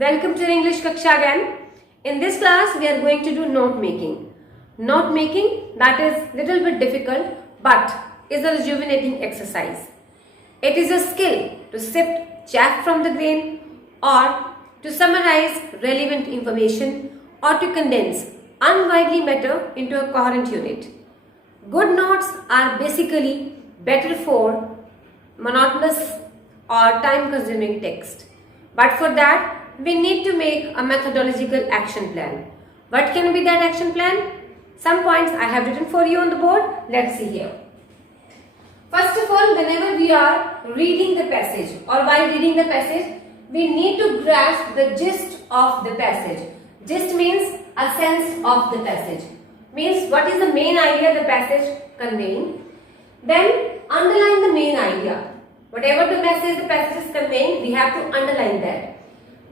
Welcome to English Kaksha again. In this class, we are going to do note making. Note making, that is little bit difficult, but is a rejuvenating exercise. It is a skill to sift chaff from the grain, or to summarize relevant information, or to condense unwieldy matter into a coherent unit. Good notes are basically better for monotonous or time-consuming text. But for that, we need to make a methodological action plan. What can be that action plan? Some points I have written for you on the board. Let's see here. First of all, whenever we are reading the passage or while reading the passage, we need to grasp the gist of the passage. Gist means a sense of the passage. Means what is the main idea the passage conveying. Then underline the main idea. Whatever the message the passage is conveying, we have to underline that.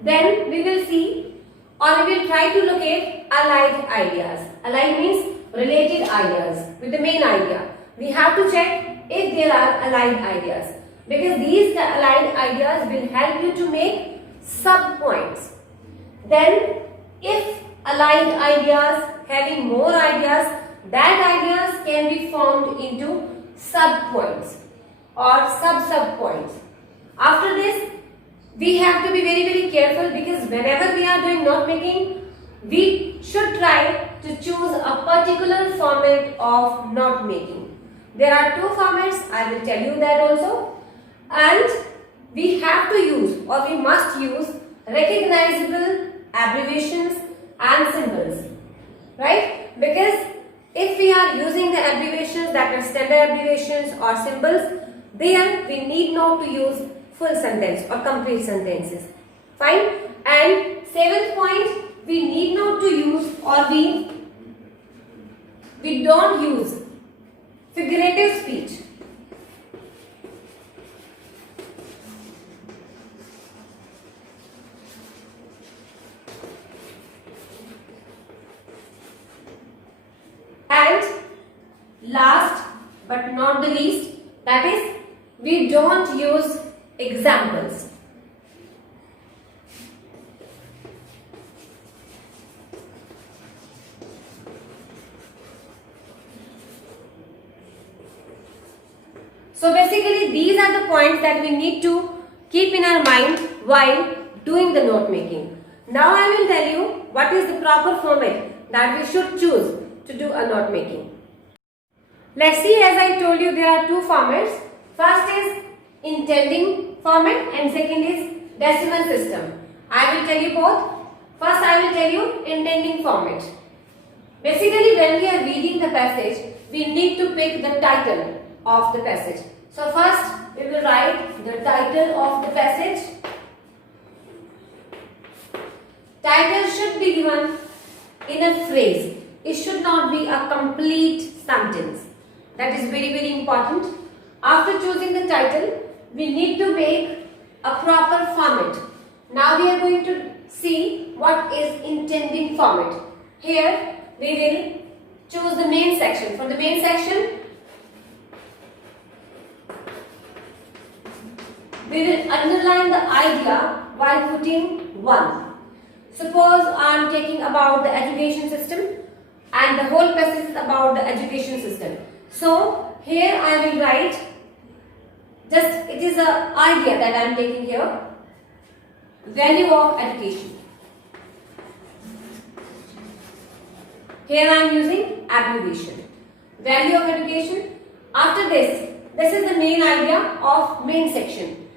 Then we will see or we will try to locate allied ideas. Allied means related ideas with the main idea. We have to check if there are allied ideas, because these allied ideas will help you to make sub-points. Then if allied ideas having more ideas, that ideas can be formed into sub-points or sub-points. After this, we have to be very careful, because whenever we are doing note making, we should try to choose a particular format of note making. There are two formats, I will tell you that also, and we have to use or we must use recognizable abbreviations and symbols, right? Because if we are using the abbreviations that are standard abbreviations or symbols, there we need not to use full sentence or complete sentences. Fine. And seventh point, we need not to use or we don't use figurative speech. And last but not the least, that is, we don't use examples. So basically these are the points that we need to keep in our mind while doing the note making. Now I will tell you what is the proper format that we should choose to do a note making. Let's see, as I told you, there are two formats. First is intending format and second is decimal system. I will tell you both. First I will tell you intending format. Basically when we are reading the passage, we need to pick the title of the passage. So first we will write the title of the passage. Title should be given in a phrase. It should not be a complete sentence. That is very important. After choosing the title, we need to make a proper format. Now we are going to see what is intending format. Here we will choose the main section. For the main section, we will underline the idea by putting 1. Suppose I am taking about the education system and the whole passage is about the education system. So here I will write, just it is an idea that I am taking here, value of education. Here I am using abbreviation. Value of education. After this is the main idea of main section.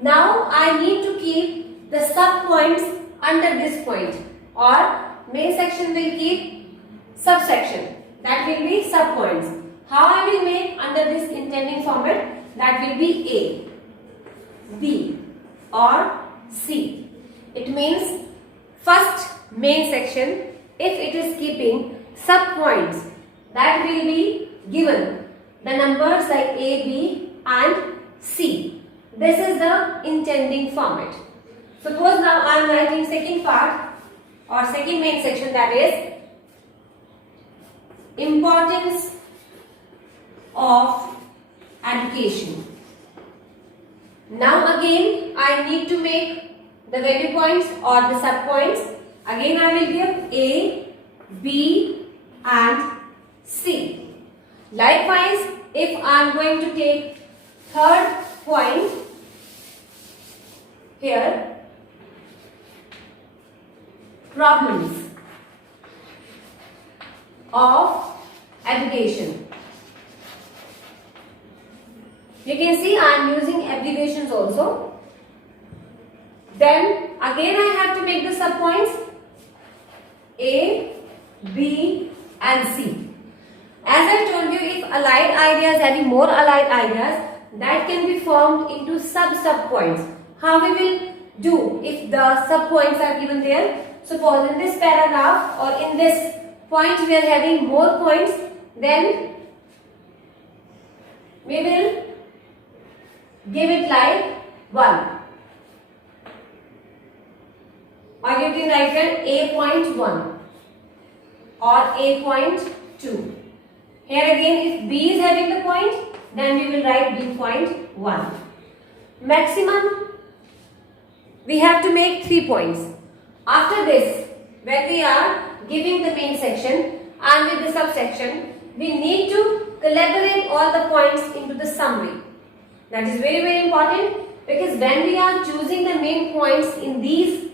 Now I need to keep the sub points under this point, or main section will keep subsection, that will be sub points. How I will make under this intending format? That will be A, B or C. It means first main section, if it is keeping sub points, that will be given the numbers like A, B and C. This is the intending format. Suppose now I am writing second part or second main section, that is importance of education. Now again I need to make the value points or the sub points. Again I will give A, B and C. Likewise, if I am going to take third point here, problems of aggregation. You can see I am using abbreviations also. Then again I have to make the subpoints A, B and C. As I told you, if allied ideas having more allied ideas, that can be formed into sub-points. How we will do if the subpoints are given there? Suppose in this paragraph or in this point we are having more points, then we will give it like 1. Or you can write it A.1 or A.2. Here again, if B is having the point, then we will write B.1. Maximum, we have to make 3 points. After this, when we are giving the main section and with the subsection, we need to collaborate all the points into the summary. That is very, very important, because when we are choosing the main points in these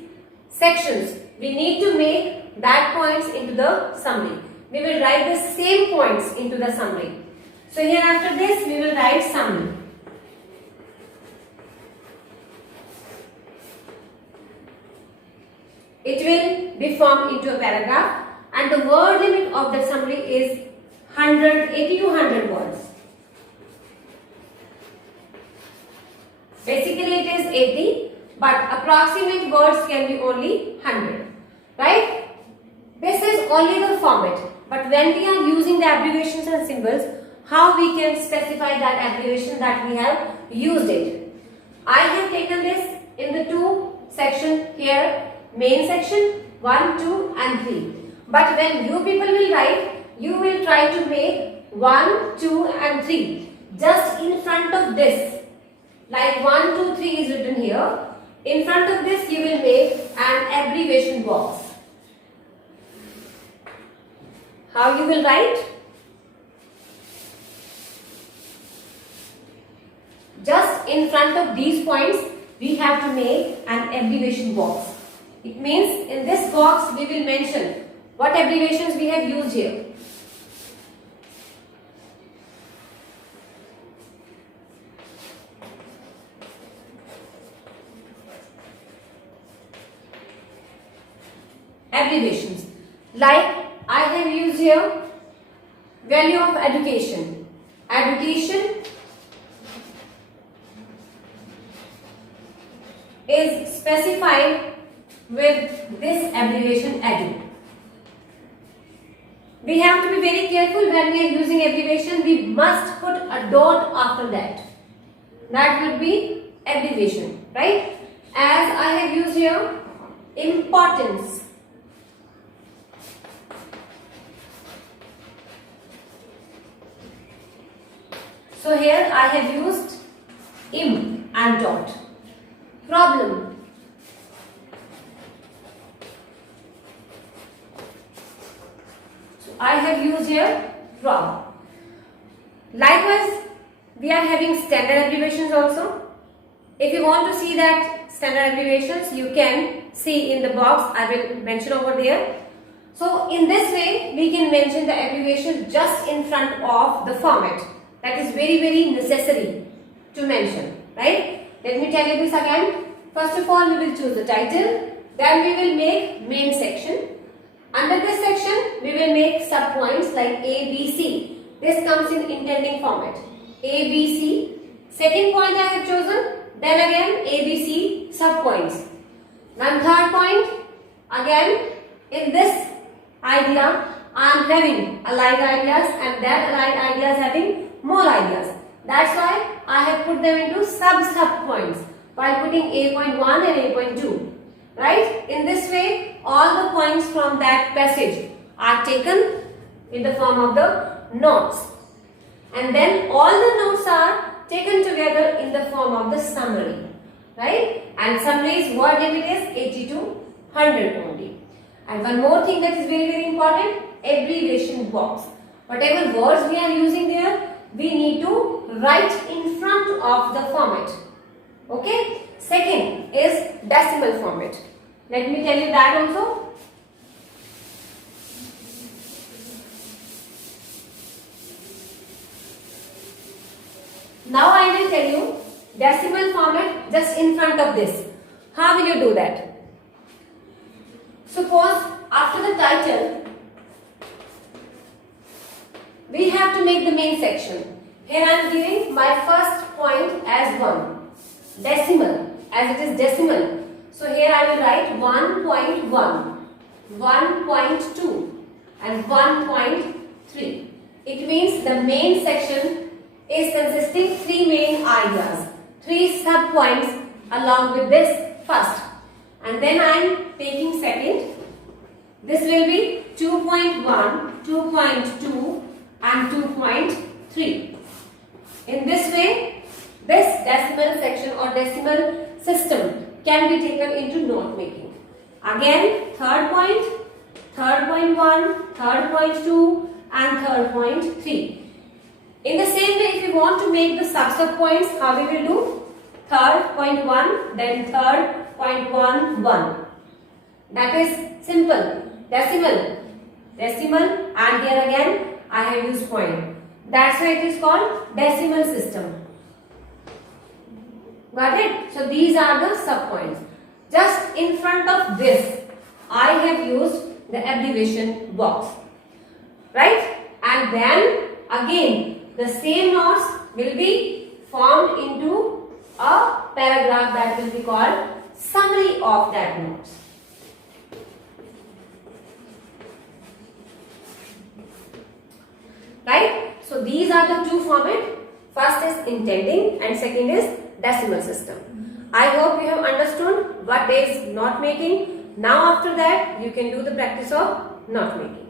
sections, we need to make that points into the summary. We will write the same points into the summary. So here after this, we will write summary. It will be formed into a paragraph, and the word limit of the summary is 80 to 100 words. Basically it is 80, but approximate words can be only 100, right? This is only the format, but when we are using the abbreviations and symbols, how we can specify that abbreviation that we have used it. I have taken this in the 2 section here, main section 1, 2 and 3. But when you people will write, you will try to make 1, 2 and 3 just in front of this. Like 1, 2, 3 is written here. In front of this you will make an abbreviation box. How you will write? Just in front of these points we have to make an abbreviation box. It means in this box we will mention what abbreviations we have used here. Abbreviations. Like I have used here value of education. Education is specified with this abbreviation edu. We have to be very careful when we are using abbreviation. We must put a dot after that. That would be abbreviation, right? As I have used here importance. So here I have used im and dot. Problem. So I have used here prob. Likewise, we are having standard abbreviations also. If you want to see that standard abbreviations, you can see in the box. I will mention over there. So in this way, we can mention the abbreviation just in front of the format. That is very, very necessary to mention, right? Let me tell you this again. First of all, we will choose the title. Then we will make main section. Under this section, we will make subpoints like A, B, C. This comes in intending format. A, B, C. Second point I have chosen. Then again A, B, C subpoints. Then third point. Again, in this idea, I am having allied ideas, and that allied ideas having more ideas. That's why I have put them into sub-points by putting A.1 and A.2. Right? In this way, all the points from that passage are taken in the form of the notes. And then all the notes are taken together in the form of the summary. Right? and summaries word limit is 80 to 100 only. And one more thing that is very important, abbreviation box. Whatever words we are using there, we need to write in front of the format. Okay. Second is decimal format. Let me tell you that also. Now I will tell you decimal format just in front of this. How will you do that? Suppose after the title, we have to make the main section. Here I am giving my first point as 1. Decimal, as it is decimal. So here I will write 1.1, 1.2 and 1.3. It means the main section is consisting 3 main ideas, 3 sub points along with this first. And then I am taking second. This will be 2.1, 2.2 and 2.3. In this way, this decimal section or decimal system can be taken into note making. Again, third point, 3rd.1, 3rd.2 and 3rd.3. In the same way, if you want to make the sub points, how we will do? 3rd.1, then 3rd.11. That is simple. Decimal, and here again I have used point. That's why it is called decimal system. Got it? So these are the sub points. Just in front of this, I have used the abbreviation box. Right? And then again, the same notes will be formed into a paragraph that will be called summary of that notes. Right? So these are the two formats. First is intending and second is decimal system. I hope you have understood what is note making. Now after that you can do the practice of note making.